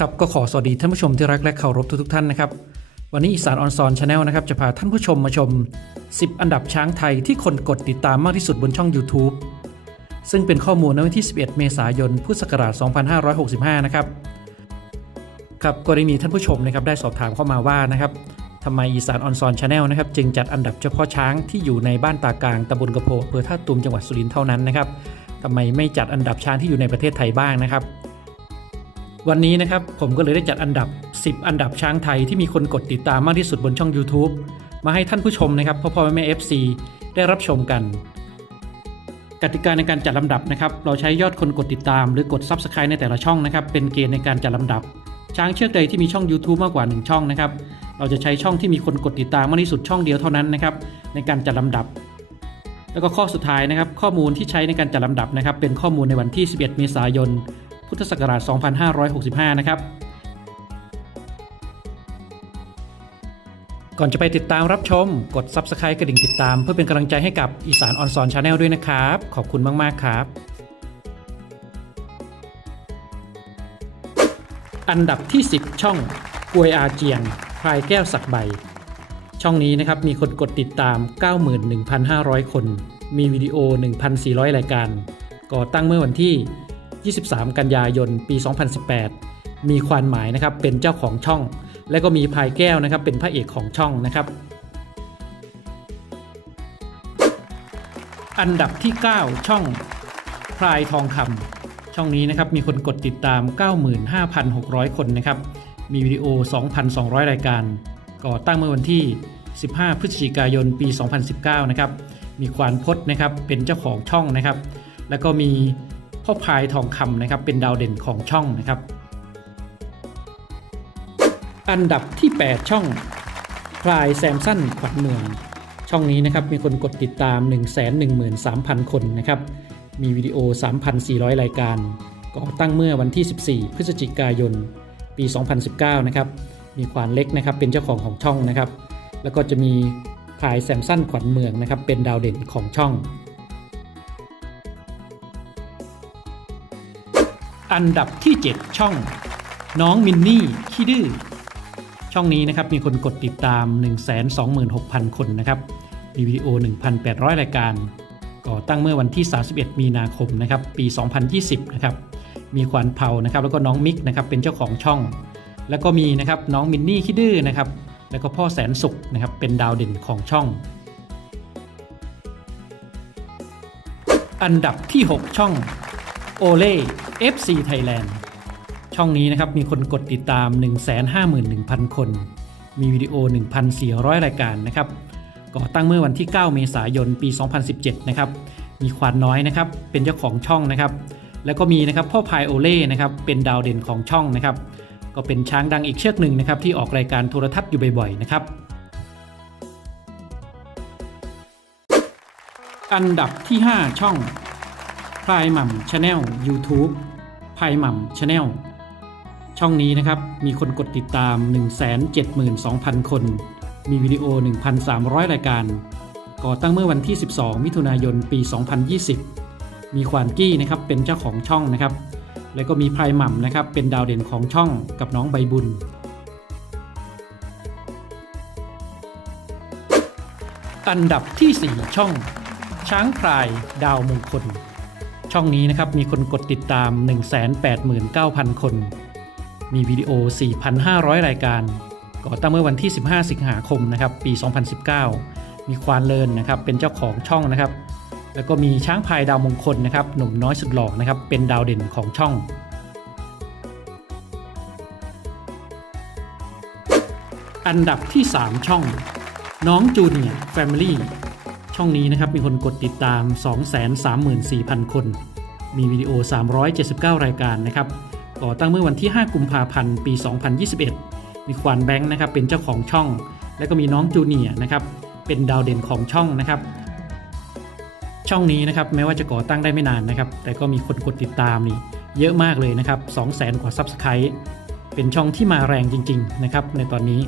ครับก็ขอสวัสดีท่านผู้ชมที่รักและเคารพทุกๆท่านนะครับ วันนี้อีสานออนซอนชาแนลนะครับจะพาท่านผู้ชมมาชม 10 อันดับช้างไทยที่คนกดติดตามมากที่สุดบนช่อง YouTube ซึ่งเป็นข้อมูลในวันที่ 11 เมษายน พุทธศักราช 2565 นะครับ ครับกรณีท่านผู้ชมนะครับได้สอบถามเข้ามาว่านะครับทำไมอีสานออนซอนชาแนลนะครับจึงจัดอันดับเฉพาะช้างที่อยู่ในบ้านตากลางตำบลกระโพอำเภอท่าตูมจังหวัดสุรินทร์เท่านั้นนะครับทำไมไม่จัดอันดับช้างที่อยู่ในประเทศไทยบ้างนะครับ วันนี้นะครับผมก็เลยได้จัดอันดับ 10 อันดับช้างไทยที่มีคนกดติดตามมากที่สุดบนช่อง YouTube มาให้ท่านผู้ชมนะครับพ่อพ่อแม่แม่ FC ได้รับชมกัน กติกาในการจัดลำดับนะครับ เราใช้ยอดคนกดติดตามหรือกด Subscribe ในแต่ละช่องนะครับ เป็นเกณฑ์ในการจัดลำดับ ช้างเชือกใดที่มีช่อง YouTube มากกว่า 1 ช่องนะครับ เราจะใช้ช่องที่มีคนกดติดตามมากที่สุดช่องเดียวเท่านั้นนะครับในการจัดลำดับ แล้วก็ข้อสุดท้ายนะครับ ข้อมูลที่ใช้ในการจัดลำดับนะครับ เป็นข้อมูลในวันที่ 11 เมษายน พุทธศักราช 2565 นะครับ ก่อนจะไปติดตามรับชม กด Subscribe กระดิ่งติดตาม เพื่อเป็นกำลังใจให้กับอีสานออนซอนชาแนลด้วยนะครับ ขอบคุณมาก ๆ ครับ อันดับที่ 10 ช่องกวยอาเจียงพลายแก้วสักใบ ช่องนี้นะครับมีคนกดติดตาม 91,500 คน มีวิดีโอ 1,400 รายการ ก่อตั้งเมื่อวันที่ 23 กันยายน ปี 2018 มีควานหมายนะครับเป็นเจ้าของช่อง และก็มีพายแก้วนะครับเป็นพระเอกของช่องนะครับ อันดับที่ 9 ช่องพลายทองคำช่องนี้นะครับมีคนกดติดตาม 95,600 คนนะครับ มีวิดีโอ 2,200 รายการ ก่อตั้งเมื่อวันที่ 15 พฤศจิกายน ปี 2019 นะครับ มีควานพจน์นะครับเป็นเจ้าของช่องนะครับ แล้วก็มี พ่อพายทองคำนะครับเป็นดาวเด่นของช่องนะครับ อันดับที่ 8 ช่องพลายแซมสันขวัญเมือง ช่องนี้นะครับมีคนกดติดตาม 113,000 คนนะครับมีวิดีโอ 3,400 รายการ ก่อตั้งเมื่อวันที่ 14 พฤศจิกายน ปี 2019 นะครับ มีควานเล็กนะครับเป็นเจ้าของของช่องนะครับ แล้วก็จะมีพลายแซมสันขวัญเมืองนะครับเป็นดาวเด่นของช่อง อันดับที่ 7 ช่อง น้องมินนี่ขี้ดื้อช่องนี้นะครับมีคนกดติดตาม 126,000 คนนะครับมีวิดีโอ 1,800 รายการ ก่อตั้งเมื่อวันที่ 31 มีนาคมนะครับปี 2020 นะครับมีขวัญเผานะครับแล้วก็น้องมิกนะครับเป็นเจ้าของช่อง แล้วก็มีนะครับน้องมินนี่ขี้ดื้อนะครับแล้วก็พ่อแสนสุขนะครับเป็นดาวเด่นของช่อง อันดับที่ 6 ช่อง โอเล่ FC Thailand ช่องนี้นะครับมีคนกดติดตาม 151,000 คน มีวิดีโอ 1,400 รายการนะครับก่อตั้งเมื่อวันที่ 9 เมษายน ปี 2017 นะครับ มีควานน้อยนะครับ เป็นเจ้าของช่องนะครับ แล้วก็มีนะครับพ่อพายโอเล่นะครับ เป็นดาวเด่นของช่องนะครับ ก็เป็นช้างดังอีกเชือกหนึ่งนะครับ ที่ออกรายการโทรทัศน์อยู่บ่อยๆ นะครับ อันดับที่ 5 ช่อง พายหม่ำชาแนล YouTube พายหม่ำชาแนลช่องนี้นะครับ มีคนกดติดตาม 172,000 คน มีวิดีโอ 1,300 รายการ ก่อตั้งเมื่อวันที่ 12 มิถุนายน ปี 2020 มีควานกี้นะครับ เป็นเจ้าของช่องนะครับ แล้วก็มีพายหม่ำนะครับ เป็นดาวเด่นของช่องกับน้องใบบุญอันดับที่ 4 ช่อง ช้างพลายดาวมงคล ช่องนี้นะครับมีคนกดติดตาม 189,000 คน มีวิดีโอ 4,500 รายการ ก่อตั้งเมื่อวันที่ 15 สิงหาคมนะครับปี 2019 มีควานเลินนะครับเป็นเจ้าของช่องนะครับ แล้วก็มีช้างพายดาวมงคลนะครับหนุ่มน้อยสุดหล่อนะครับเป็นดาวเด่นของช่องอันดับที่ 3 ช่อง น้องจูเนียร์แฟมิลี่ ช่องนี้นะครับมีคนกดติดตาม 234,000 คน มีวิดีโอ 379 รายการนะครับก่อตั้งเมื่อวันที่ 5 กุมภาพันธ์ ปี 2021 มีควานแบงค์นะครับเป็นเจ้าของช่อง และก็มีน้องจูเนียนะครับเป็นดาวเด่นของช่องนะครับ ช่องนี้นะครับแม้ว่าจะก่อตั้งได้ไม่นานนะครับ แต่ก็มีคนกดติดตามนี่เยอะมากเลยนะครับ 200,000 กว่า Subscribe เป็นช่องที่มาแรงจริง ๆ นะครับ ในตอนนี้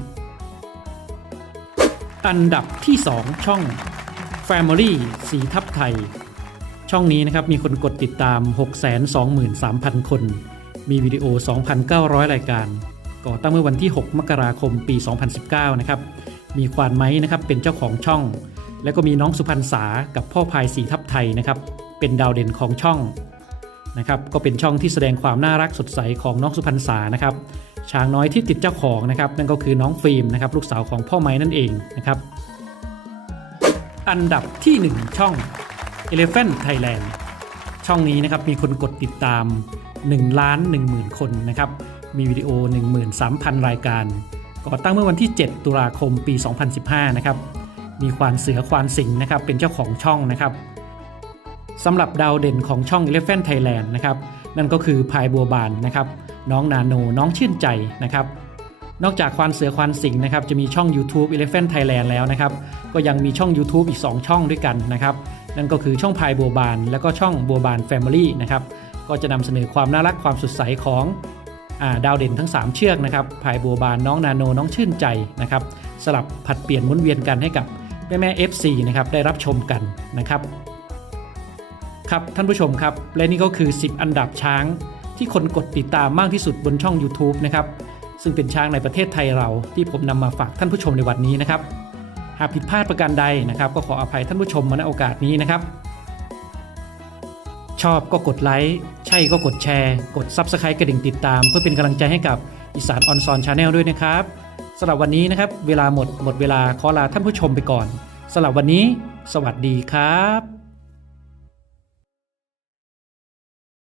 อันดับที่ 2 ช่อง Family สีทับไทย ช่องนี้นะครับมีคนกดติดตาม 623,000 คน มีวิดีโอ 2,900 รายการ ก่อตั้งเมื่อวันที่ 6 มกราคมปี 2019 นะครับ มีควานไม้นะครับเป็นเจ้าของช่อง แล้วก็มีน้องสุพรรณษากับพ่อพายสีทับไทยนะครับเป็นดาวเด่นของช่องนะครับก็เป็นช่องที่แสดงความน่ารักสดใสของน้องสุพรรณษานะครับช้างน้อยที่ติดเจ้าของนะครับนั่นก็คือน้องฟิล์มนะครับลูกสาวของพ่อไม้นั่นเองนะครับ อันดับที่ 1 ช่อง Elephant Thailand ช่องนี้นะครับมีคนกดติดตาม1ล้าน1 0,000 คนนะครับมีวิดีโอ 13,000 รายการ ก่อตั้งเมื่อวันที่ 7 ตุลาคมปี 2015 นะครับมีควานเสือควานสิงนะครับเป็นเจ้าของช่องนะครับสำหรับดาวเด่นของช่อง Elephant Thailand นะครับนั่นก็คือพายบัวบานนะครับน้องนาโนน้องชื่นใจนะครับนอกจากควานเสือควานสิงนะครับจะมีช่อง YouTube Elephant Thailand แล้วนะครับ ก็ยังมีช่อง YouTube อีก 2 ช่องด้วยกันนะครับ นั่นก็คือช่องพายบัวบาน แล้วก็ช่องบัวบาน Family นะครับ ก็จะนำเสนอความน่ารักความสดใสของอาดาวเด่นทั้ง 3 เชือกนะครับพายบัวบานน้องนาโนน้องชื่นใจนะครับ สลับผัดเปลี่ยนหมุนเวียนกันให้กับแม่แม่ FC นะครับได้รับชมกันนะครับ ครับท่านผู้ชมครับ และนี่ก็คือ 10 อันดับช้างที่คนกดติดตามมากที่สุดบนช่อง YouTube นะครับซึ่งเป็นช้างในประเทศไทยเราที่ผมนำมาฝากท่านผู้ชมในวันนี้นะครับ หากผิดพลาดประการใดนะครับ ก็ขออภัยท่านผู้ชมมาณโอกาสนี้นะครับ ชอบก็กดไลค์ใช่ก็กดแชร์ กด Subscribe กระดิ่งติดตาม เพื่อเป็นกำลังใจให้กับอีสานออนซอนชาแนลด้วยนะครับสำหรับวันนี้นะครับ เวลาหมดหมดเวลาขอลาท่านผู้ชมไปก่อนสำหรับวันนี้ สวัสดีครับ